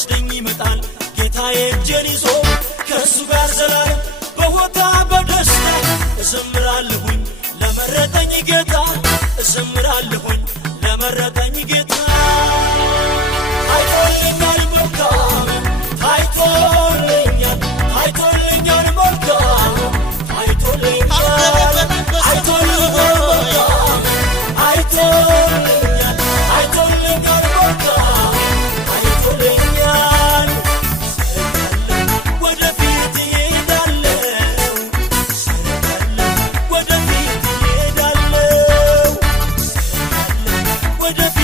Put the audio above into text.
ሊወስደኝ ይመጣል ጌታዬ እጄን ይዞ ከእሱ ጋር ዘላለም በሆታ በደስታ እዘምራለሁኝ ለመረጠኝ ጌታ እዘምራለሁኝ ለመረጠኝ ጌታ አይቶልኛል መልካም አይቶልኛል መልካም አይቶልኛል ወደፊት እሄዳለሁ ወደፊት